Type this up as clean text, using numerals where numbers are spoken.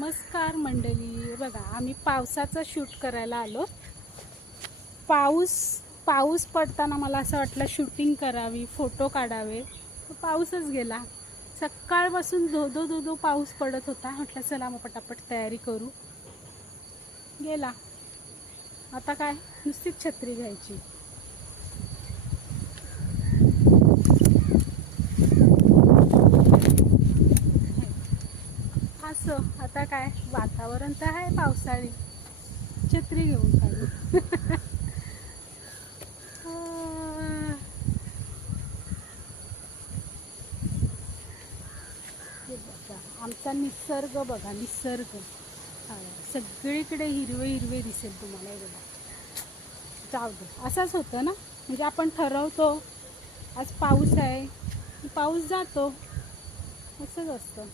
नमस्कार मंडळी. बघा आम्ही पावसाचा शूट करायला आलो. पाऊस पडताना मला असं वाटलं शूटिंग करावी, फोटो काढावे. पाऊसच गेला. सकाळपासून धो धो पाऊस पडत होता. म्हटलं चला मग पटापट तयारी करू. गेला. आता काय नुसतीच छत्री घ्यायची. असं आता काय वातावरण तर आहे पावसाळी, छत्री घेऊन काढू. आमचा निसर्ग बघा, निसर्ग सगळीकडे हिरवे हिरवे दिसेल तुम्हाला. बघा जाऊ दे, असंच होतं ना. म्हणजे आपण ठरवतो आज पाऊस आहे, पाऊस जातो, असंच असतं.